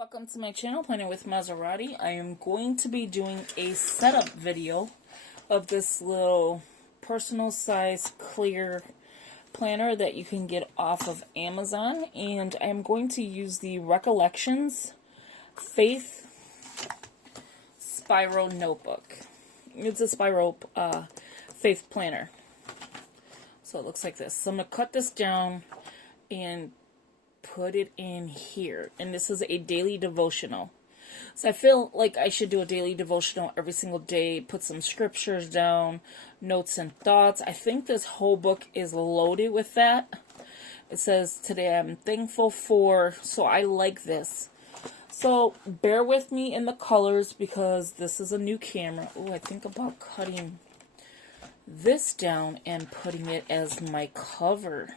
Welcome to my channel, Planning with Monserrate. I am going to be doing a setup video of this little personal size clear planner that you can get off of Amazon, and I'm going to use the Recollections Faith Spiral Notebook. It's a spiral faith planner. So it looks like this. So I'm going to cut this down and put it in here, and this is a daily devotional. So I feel like I should do a daily devotional every single day, put some scriptures down, notes and thoughts. I think this whole book is loaded with that. It says today I'm thankful for, so I like this. So bear with me in the colors because this is a new camera. Oh, I think about cutting this down and putting it as my cover.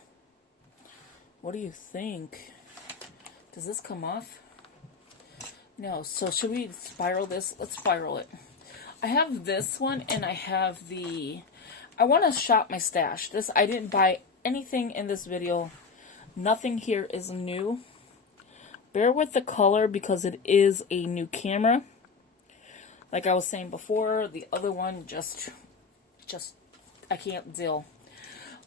What do you think? Does this come off? No. So should we spiral this? Let's spiral it. I have this one and I have the... I want to shop my stash. This, I didn't buy anything in this video. Nothing here is new. Bear with the color because it is a new camera. Like I was saying before, the other one just I can't deal.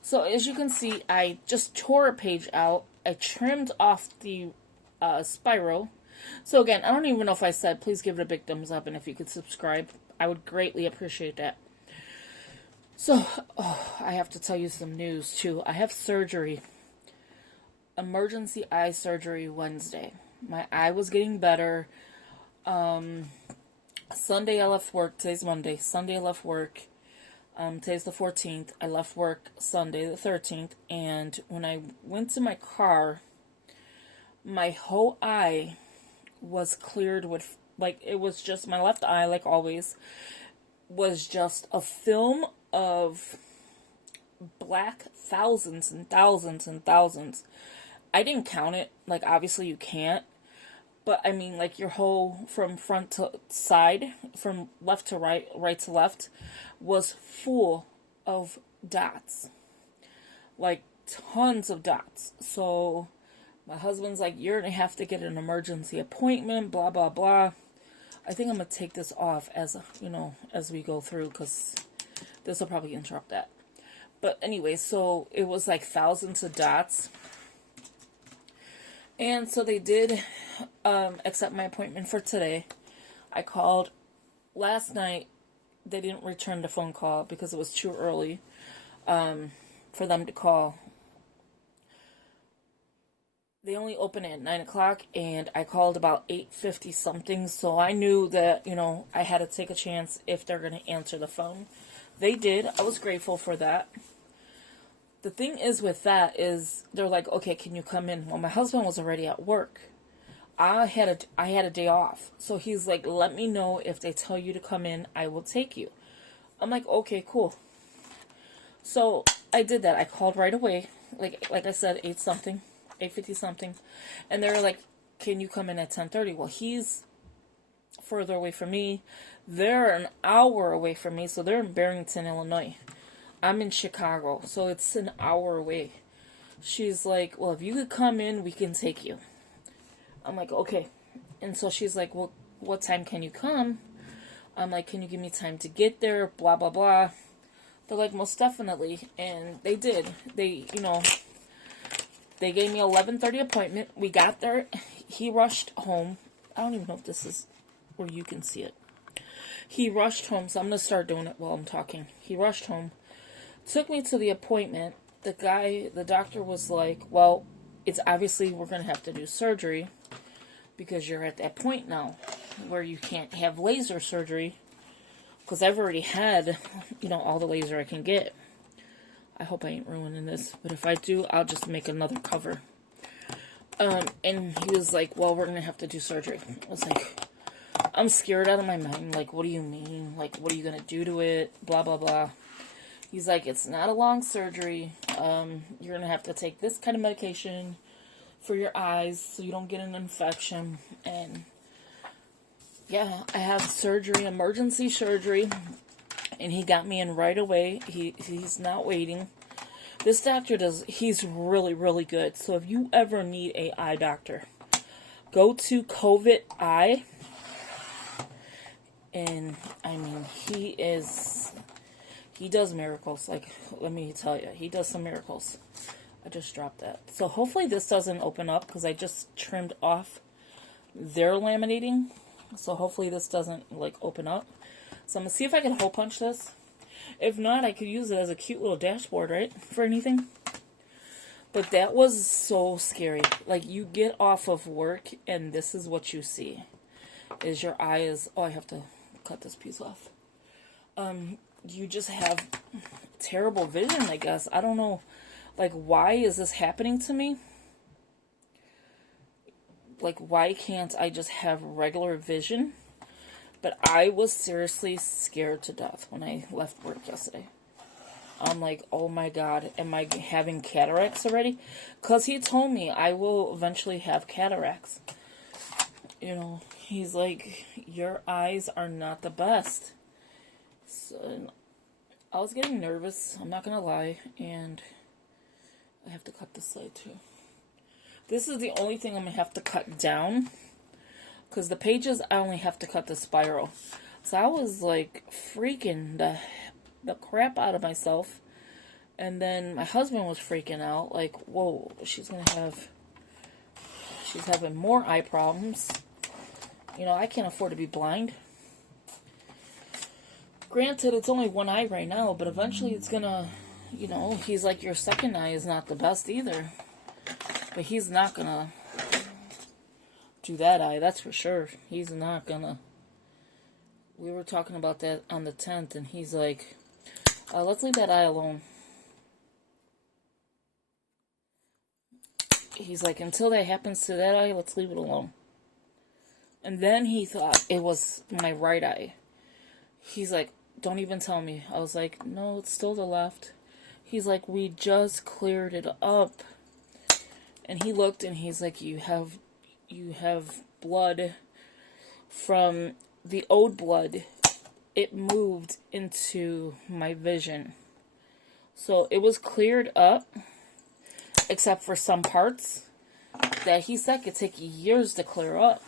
So as you can see, I just tore a page out. I trimmed off the spiral. So again, I don't even know if I said, please give it a big thumbs up, and if you could subscribe, I would greatly appreciate that. So, I have to tell you some news too. I have surgery. Emergency eye surgery Wednesday. My eye was getting better. Sunday I left work. Today's Monday. Sunday I left work. Today's the 14th. I left work Sunday the 13th, and when I went to my car, my whole eye was cleared with, like, it was just, my left eye, like always, was just a film of black, thousands and thousands and thousands. I didn't count it, like, obviously you can't, but I mean, like, your whole, from front to side, from left to right, right to left, was full of dots. Like, tons of dots. So, my husband's like, you're going to have to get an emergency appointment, blah, blah, blah. I think I'm going to take this off as, you know, as we go through, because this will probably interrupt that. But anyway, so it was like thousands of dots. And so they did accept my appointment for today. I called last night. They didn't return the phone call because it was too early for them to call. They only open at 9 o'clock, and I called about 8:50 something, so I knew that, you know, I had to take a chance if they're going to answer the phone. They did. I was grateful for that. The thing is with that is they're like, okay, can you come in? Well, my husband was already at work. I had a day off. So he's like, let me know if they tell you to come in, I will take you. I'm like, okay, cool. So I did that. I called right away. Like I said, 8:50 something. And they were like, can you come in at 10:30? Well, he's further away from me. They're an hour away from me. So they're in Barrington, Illinois. I'm in Chicago. So it's an hour away. She's like, well, if you could come in, we can take you. I'm like, okay. And so she's like, well, what time can you come? I'm like, can you give me time to get there? Blah, blah, blah. They're like, most definitely. And they did. They, you know, they gave me 11:30 appointment. We got there. He rushed home. I don't even know if this is where you can see it. He rushed home. So I'm going to start doing it while I'm talking. He rushed home. Took me to the appointment. The doctor was like, well, it's obviously we're going to have to do surgery because you're at that point now where you can't have laser surgery because I've already had, you know, all the laser I can get. I hope I ain't ruining this, but if I do, I'll just make another cover. And he was like, well, we're going to have to do surgery. I was like, I'm scared out of my mind. Like, what do you mean? Like, what are you going to do to it? Blah, blah, blah. He's like, it's not a long surgery. You're going to have to take this kind of medication for your eyes so you don't get an infection. And yeah, I have surgery, emergency surgery. And he got me in right away. He's not waiting. This doctor he's really, really good. So if you ever need a eye doctor, Go to COVID Eye. And, I mean, he does miracles. Like, let me tell you, he does some miracles. I just dropped that. So hopefully this doesn't open up, because I just trimmed off their laminating. So hopefully this doesn't, like, open up. So I'm going to see if I can hole punch this. If not, I could use it as a cute little dashboard, right? For anything. But that was so scary. Like, you get off of work, and this is what you see. Is your eyes... Oh, I have to cut this piece off. You just have terrible vision, I guess. I don't know. Like, why is this happening to me? Like, why can't I just have regular vision? But I was seriously scared to death when I left work yesterday. I'm like, oh my God, am I having cataracts already? Because he told me I will eventually have cataracts. You know, he's like, your eyes are not the best. So, I was getting nervous, I'm not going to lie, and I have to cut this side too. This is the only thing I'm going to have to cut down, because the pages, I only have to cut the spiral. So I was like freaking the crap out of myself. And then my husband was freaking out, like, whoa, she's having more eye problems. You know, I can't afford to be blind. Granted, it's only one eye right now, but eventually it's gonna, you know, he's like, your second eye is not the best either. But he's not gonna do that eye, that's for sure. He's not gonna. We were talking about that on the 10th, and he's like, let's leave that eye alone. He's like, until that happens to that eye, let's leave it alone. And then he thought it was my right eye. He's like, don't even tell me. I was like, no, it's still the left. He's like, we just cleared it up. And he looked, and he's like, you have blood from the old blood. It moved into my vision. So it was cleared up, except for some parts that he said could take years to clear up.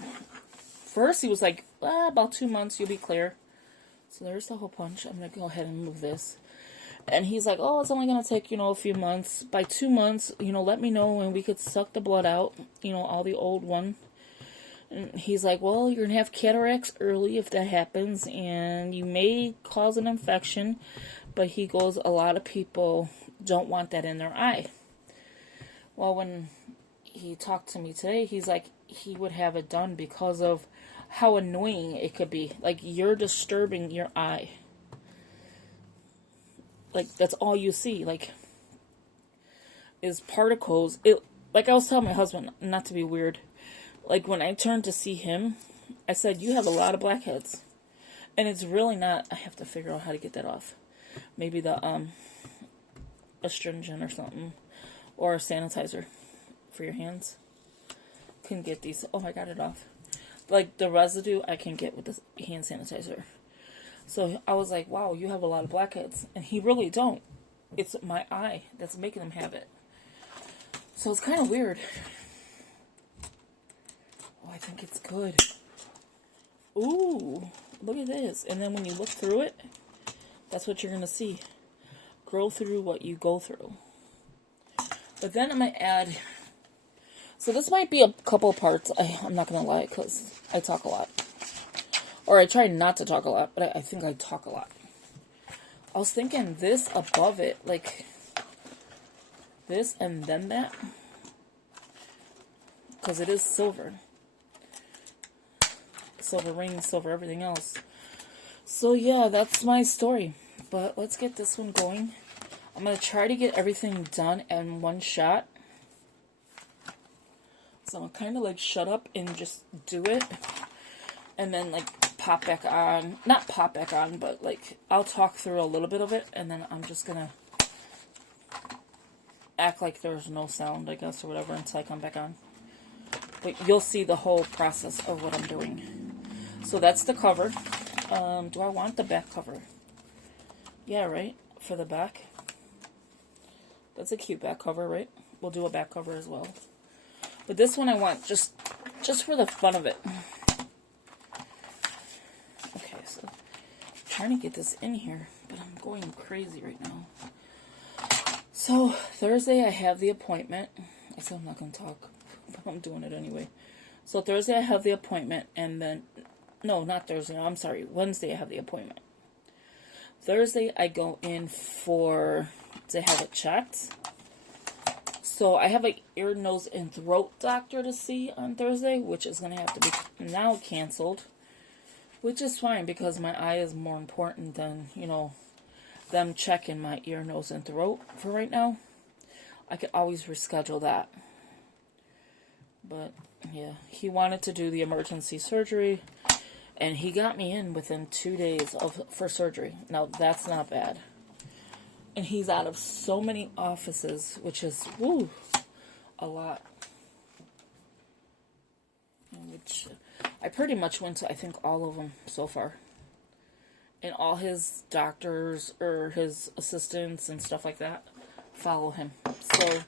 First, he was like, about 2 months, you'll be clear. So there's the hole punch. I'm going to go ahead and move this. And he's like, oh, it's only going to take, a few months. By 2 months, let me know, and we could suck the blood out, all the old one. And he's like, well, you're going to have cataracts early if that happens, and you may cause an infection. But he goes, a lot of people don't want that in their eye. Well, when he talked to me today, he's like, he would have it done because of how annoying it could be. Like, you're disturbing your eye. Like, that's all you see, like, is particles. Like I was telling my husband, not to be weird, like, when I turned to see him, I said, you have a lot of blackheads. And it's really not. I have to figure out how to get that off. Maybe the astringent or something, or a sanitizer for your hands. Can get these. Oh, I got it off. Like, the residue I can get with this hand sanitizer. So I was like, wow, you have a lot of blackheads. And he really don't. It's my eye that's making him have it. So it's kind of weird. Oh, I think it's good. Ooh, look at this. And then when you look through it, that's what you're going to see. Grow through what you go through. But then I'm going to add... So this might be a couple parts. I'm not going to lie, because I talk a lot. Or I try not to talk a lot, but I think I talk a lot. I was thinking this above it, like this and then that. Because it is silver. Silver ring, silver everything else. So yeah, that's my story. But let's get this one going. I'm going to try to get everything done in one shot. So I'm kind of like shut up and just do it. And then like pop back on. Not pop back on, but like I'll talk through a little bit of it. And then I'm just going to act like there's no sound, I guess, or whatever, until I come back on. But you'll see the whole process of what I'm doing. So that's the cover. Do I want the back cover? Yeah, right? For the back. That's a cute back cover, right? We'll do a back cover as well. But this one I want just just for the fun of it. Okay, so I'm trying to get this in here, but I'm going crazy right now. So Thursday I have the appointment. I said I'm not going to talk, but I'm doing it anyway. So Thursday I have the appointment, and then, no, not Thursday, I'm sorry, Wednesday I have the appointment. Thursday I go in to have it checked. So I have an ear, nose, and throat doctor to see on Thursday, which is going to have to be now canceled. Which is fine, because my eye is more important than, you know, them checking my ear, nose, and throat for right now. I could always reschedule that. But, yeah, he wanted to do the emergency surgery, and he got me in within 2 days for surgery. Now, that's not bad. And he's out of so many offices, which is, woo, a lot. Which I pretty much went to, I think, all of them so far. And all his doctors or his assistants and stuff like that follow him. So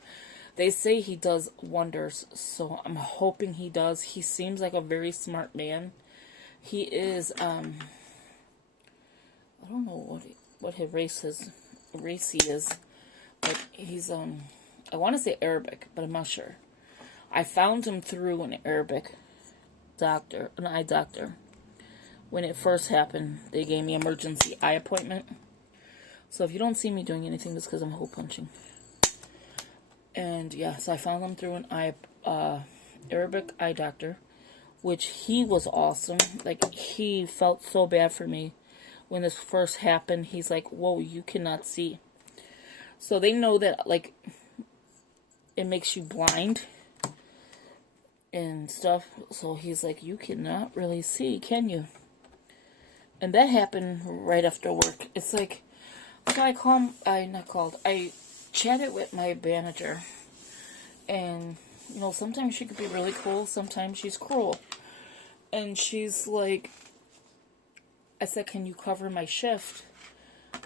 they say he does wonders. So I'm hoping he does. He seems like a very smart man. He is, I don't know what his race he is, but he's I want to say Arabic, but I'm not sure. I found him through an Arabic doctor, an eye doctor. When it first happened, they gave me emergency eye appointment. So if you don't see me doing anything, it's because I'm hole punching. And yeah, so I found him through an Arabic eye doctor, which he was awesome. Like, he felt so bad for me when this first happened. He's like, whoa, you cannot see. So they know that, like, it makes you blind and stuff. So he's like, you cannot really see, can you? And that happened right after work. It's like, so I chatted with my manager. And, you know, sometimes she could be really cool, sometimes she's cruel. And she's like, I said, can you cover my shift?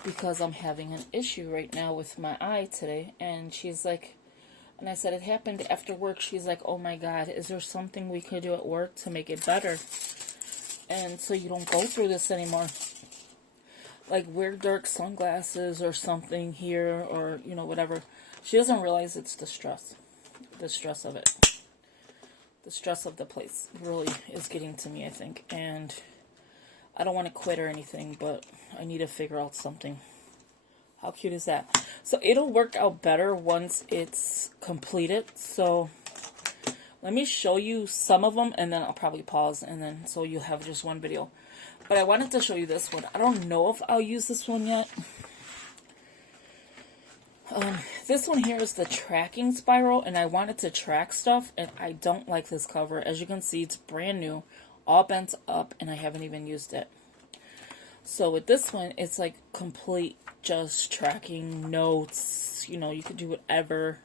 Because I'm having an issue right now with my eye today. And she's like, and I said, it happened after work. She's like, oh my God, is there something we could do at work to make it better? And so you don't go through this anymore. Like, wear dark sunglasses or something here, or, you know, whatever. She doesn't realize it's the stress. The stress of it. The stress of the place really is getting to me, I think. And I don't want to quit or anything, but I need to figure out something. How cute is that? So it'll work out better once it's completed. So let me show you some of them, and then I'll probably pause, and then so you'll have just one video. But I wanted to show you this one. I don't know if I'll use this one yet. This one here is the tracking spiral, and I wanted to track stuff, and I don't like this cover. As you can see, it's brand new, all bent up, and I haven't even used it. So with this one, it's like complete just tracking notes. You know, you could do whatever.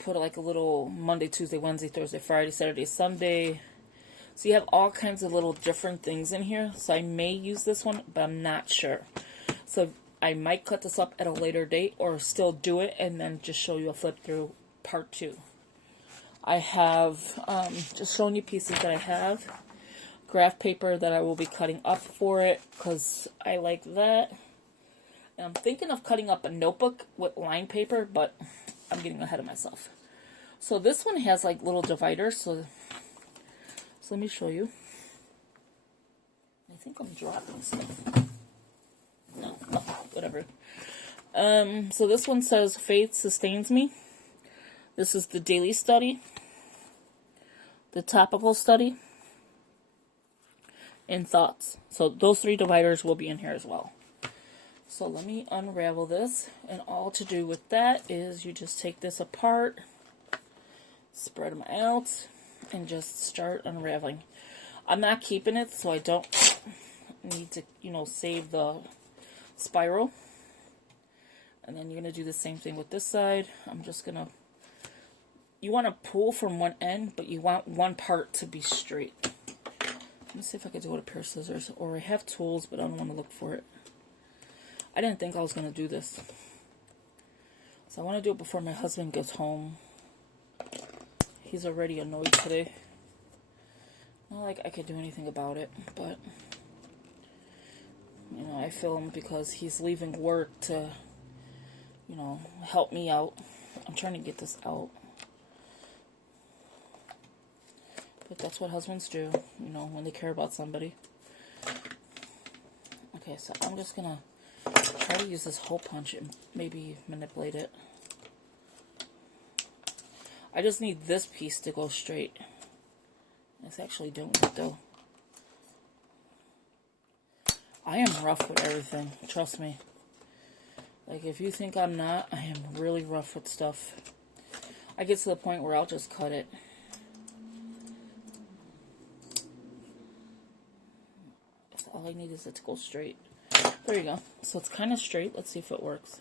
Put like a little Monday, Tuesday, Wednesday, Thursday, Friday, Saturday, Sunday. So you have all kinds of little different things in here. So I may use this one, but I'm not sure. So I might cut this up at a later date, or still do it and then just show you a flip through part 2. I have just showing you pieces that I have. Graph paper that I will be cutting up for it, because I like that. And I'm thinking of cutting up a notebook with line paper, but I'm getting ahead of myself. So this one has like little dividers, so let me show you. I think I'm dropping stuff. No, whatever. So this one says, faith sustains me. This is the daily study, the topical study, and thoughts. So those 3 dividers will be in here as well. So let me unravel this, and all to do with that is you just take this apart, spread them out, and just start unraveling. I'm not keeping it, so I don't need to, you know, save the spiral. And then you're going to do the same thing with this side. I'm just going to, you want to pull from one end, but you want one part to be straight. Let me see if I can do it with a pair of scissors, or I have tools, but I don't want to look for it. I didn't think I was going to do this. So I want to do it before my husband gets home. He's already annoyed today. Not like I could do anything about it, but, you know, I film because he's leaving work to, you know, help me out. I'm trying to get this out. But that's what husbands do, you know, when they care about somebody. Okay, so I'm just going to try to use this hole punch and maybe manipulate it. I just need this piece to go straight. It's actually doing it, though. I am rough with everything, trust me. Like, if you think I'm not, I am really rough with stuff. I get to the point where I'll just cut it. All I need is it to go straight. There you go. So it's kind of straight. Let's see if it works.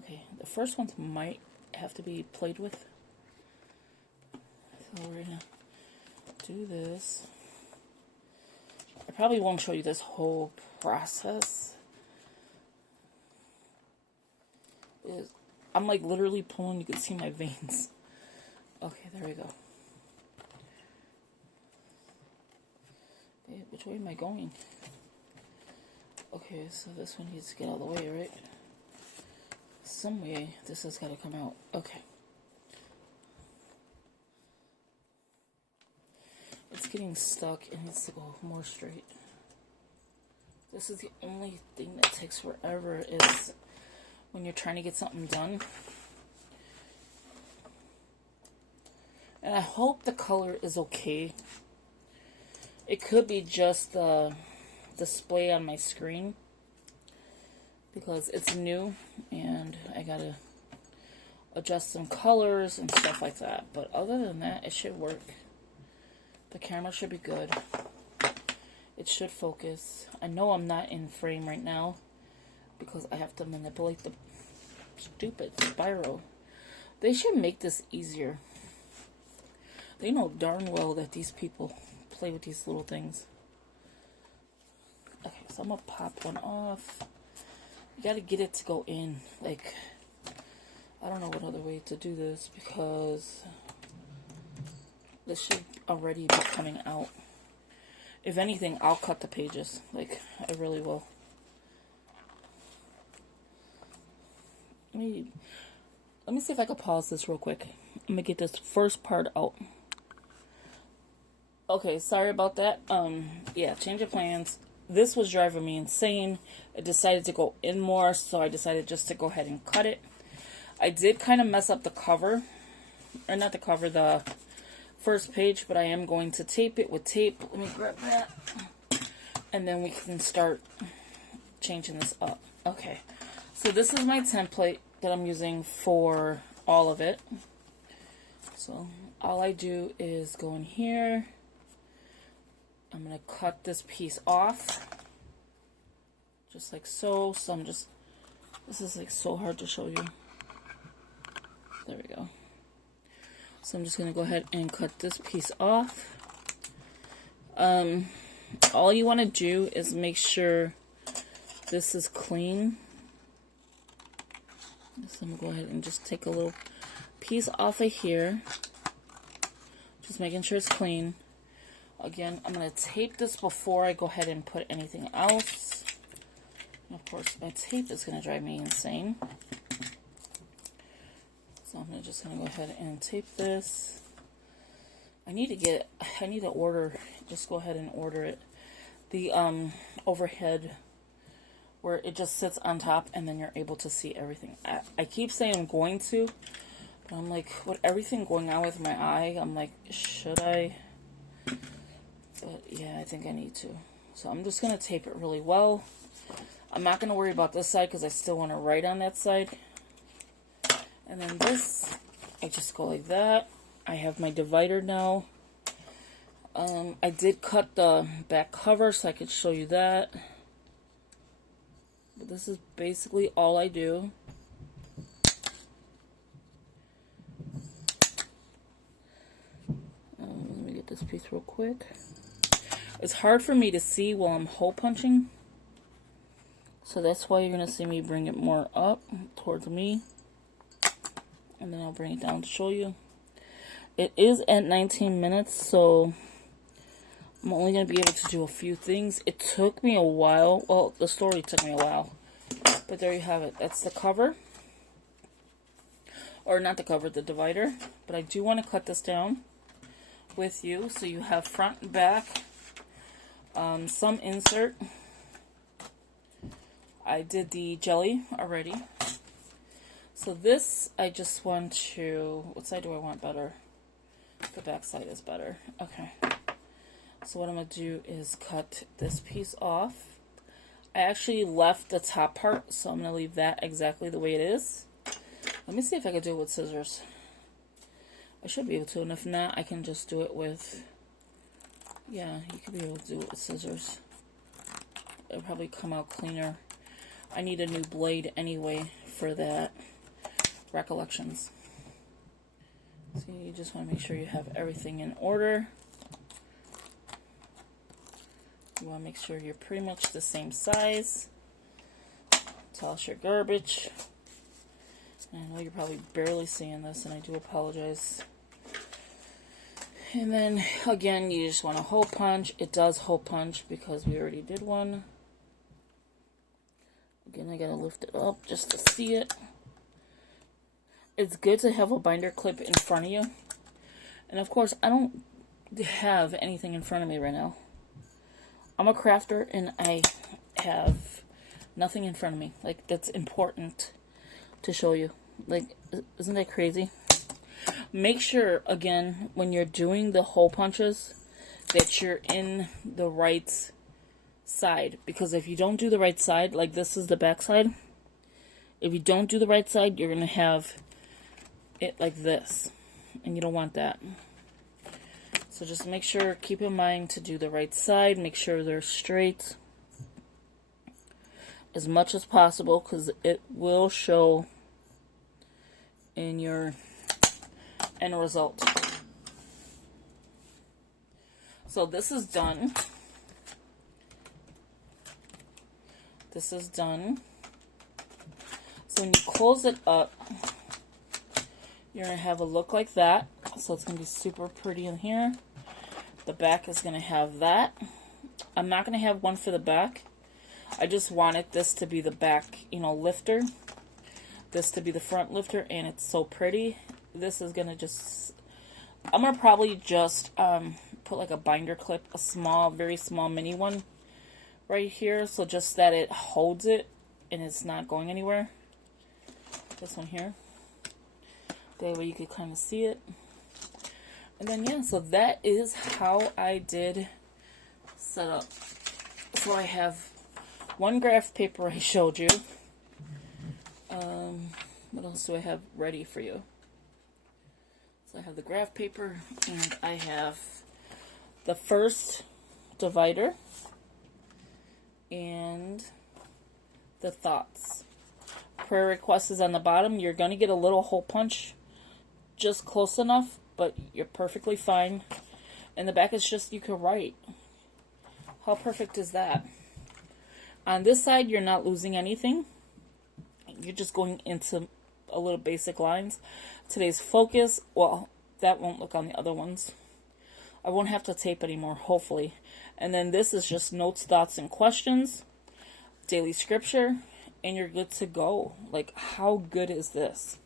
Okay, the first ones might have to be played with. So we're going to do this. I probably won't show you this whole process. I'm like literally pulling, you can see my veins. Okay, there we go. Okay, which way am I going? Okay, so this one needs to get out of the way, right? Some way this has got to come out. Okay. It's getting stuck. It needs to go more straight. This is the only thing that takes forever is when you're trying to get something done. And I hope the color is okay. It could be just the display on my screen because it's new and I gotta adjust some colors and stuff like that. But other than that, it should work. The camera should be good. It should focus. I know I'm not in frame right now because I have to manipulate the stupid spiral. They should make this easier. They know darn well that these people play with these little things. Okay, so I'm gonna pop one off. You gotta get it to go in. Like, I don't know what other way to do this because this should already be coming out. If anything, I'll cut the pages. Like, I really will. Let me see if I can pause this real quick. I'm gonna get this first part out. Okay, sorry about that. Yeah, change of plans. This was driving me insane. I decided to go in more, so I decided just to go ahead and cut it. I did kind of mess up the cover. Or not the cover, the first page, but I am going to tape it with tape. Let me grab that. And then we can start changing this up. Okay, so this is my template that I'm using for all of it. So all I do is go in here. I'm going to cut this piece off. Just like so. So I'm just, this is like so hard to show you. There we go. So I'm just going to go ahead and cut this piece off. All you want to do is make sure this is clean. So I'm going to go ahead and just take a little piece off of here. Just making sure it's clean. Again, I'm going to tape this before I go ahead and put anything else. And of course, my tape is going to drive me insane. So I'm just going to go ahead and tape this. I need to order, just go ahead and order it. The overhead where it just sits on top and then you're able to see everything. I keep saying I'm going to, but I'm like, with everything going on with my eye, I'm like, should I? But yeah, I think I need to. So I'm just going to tape it really well. I'm not going to worry about this side because I still want to write on that side. And then this, I just go like that. I have my divider now. I did cut the back cover so I could show you that. But this is basically all I do. Let me get this piece real quick. It's hard for me to see while I'm hole punching. So that's why you're going to see me bring it more up towards me. And then I'll bring it down to show you. It is at 19 minutes, so I'm only going to be able to do a few things. It took me a while. Well, the story took me a while. But there you have it. That's the cover. Or not the cover, the divider. But I do want to cut this down with you. So you have front and back. Some insert. I did the jelly already. So this, I just want to... What side do I want better? The back side is better. Okay. So what I'm going to do is cut this piece off. I actually left the top part, so I'm going to leave that exactly the way it is. Let me see if I can do it with scissors. I should be able to, and if not, I can just do it with... Yeah, you could be able to do it with scissors. It'll probably come out cleaner. I need a new blade anyway for that. Recollections. So you just want to make sure you have everything in order. You want to make sure you're pretty much the same size. Toss your garbage. I know you're probably barely seeing this, and I do apologize. And then, again, you just want to hole punch. It does hole punch because we already did one. Again, I gotta lift it up just to see it. It's good to have a binder clip in front of you. And of course, I don't have anything in front of me right now. I'm a crafter and I have nothing in front of me. Like, that's important to show you. Like, isn't that crazy? Make sure, again, when you're doing the hole punches, that you're in the right side. Because if you don't do the right side, like this is the back side. If you don't do the right side, you're going to have it like this. And you don't want that. So just make sure, keep in mind to do the right side. Make sure they're straight as much as possible, because it will show in your end result. So this is done. This is done. So when you close it up, you're going to have a look like that. So it's going to be super pretty in here. The back is going to have that. I'm not going to have one for the back. I just wanted this to be the back, you know, lifter. This to be the front lifter, and it's so pretty. This is going to just... I'm going to probably just put like a binder clip, a small, very small mini one right here. So just that it holds it and it's not going anywhere. This one here. That way you can kind of see it. And then, yeah, so that is how I did set up. So I have one graph paper I showed you. What else do I have ready for you? So I have the graph paper, and I have the first divider and the thoughts. Prayer request is on the bottom. You're going to get a little hole punch just close enough, but you're perfectly fine. And the back is just, you can write. How perfect is that? On this side, you're not losing anything. You're just going into a little basic lines. Today's focus, well, that won't look on the other ones. I won't have to tape anymore, hopefully. And then this is just notes, thoughts, and questions. Daily scripture. And you're good to go. Like, how good is this?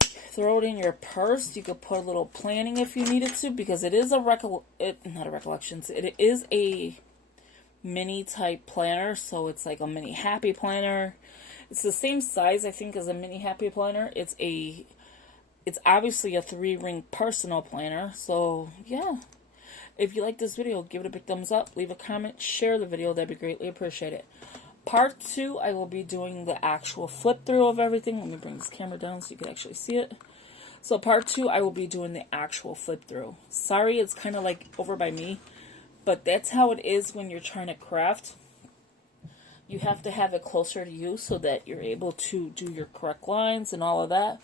Throw it in your purse. You could put a little planning if you needed to, because it is a not a recollections. It is a mini type planner, so it's like a mini happy planner. It's the same size, I think, as a mini happy planner. It's obviously a 3-ring personal planner. So yeah, if you like this video, give it a big thumbs up, leave a comment, share the video. That'd be greatly appreciated. Part 2, I will be doing the actual flip through of everything. Let me bring this camera down so you can actually see it. So part 2, I will be doing the actual flip through. Sorry, it's kind of like over by me, but that's how it is when you're trying to craft. You have to have it closer to you so that you're able to do your correct lines and all of that.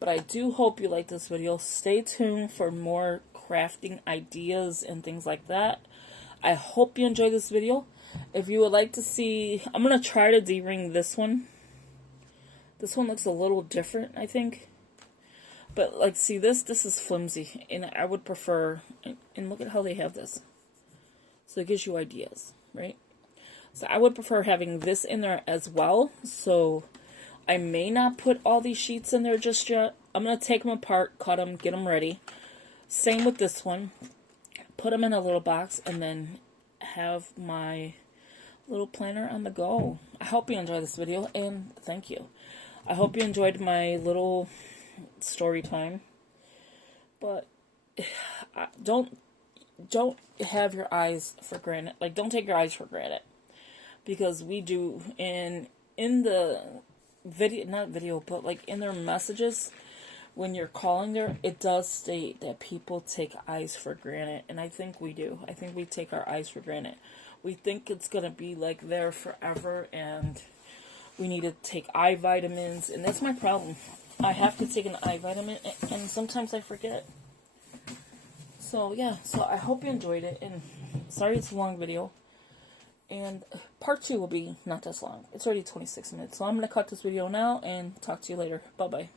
But I do hope you like this video. Stay tuned for more crafting ideas and things like that. I hope you enjoyed this video. If you would like to see, I'm going to try to de-ring this one. This one looks a little different, I think. But, like, see, this is flimsy. And I would prefer, and look at how they have this. So it gives you ideas, right? So I would prefer having this in there as well. So I may not put all these sheets in there just yet. I'm going to take them apart, cut them, get them ready. Same with this one. Put them in a little box and then have my little planner on the go. I hope you enjoyed this video, and thank you. I hope you enjoyed my little story time. But don't have your eyes for granted. Like, don't take your eyes for granted. Because we do in the video, not video, but like in their messages, when you're calling there, it does state that people take eyes for granted. And I think we do. I think we take our eyes for granted. We think it's going to be like there forever, and we need to take eye vitamins. And that's my problem. I have to take an eye vitamin, and sometimes I forget. So, yeah. So, I hope you enjoyed it. And sorry it's a long video. And part 2 will be not this long. It's already 26 minutes. So, I'm going to cut this video now and talk to you later. Bye-bye.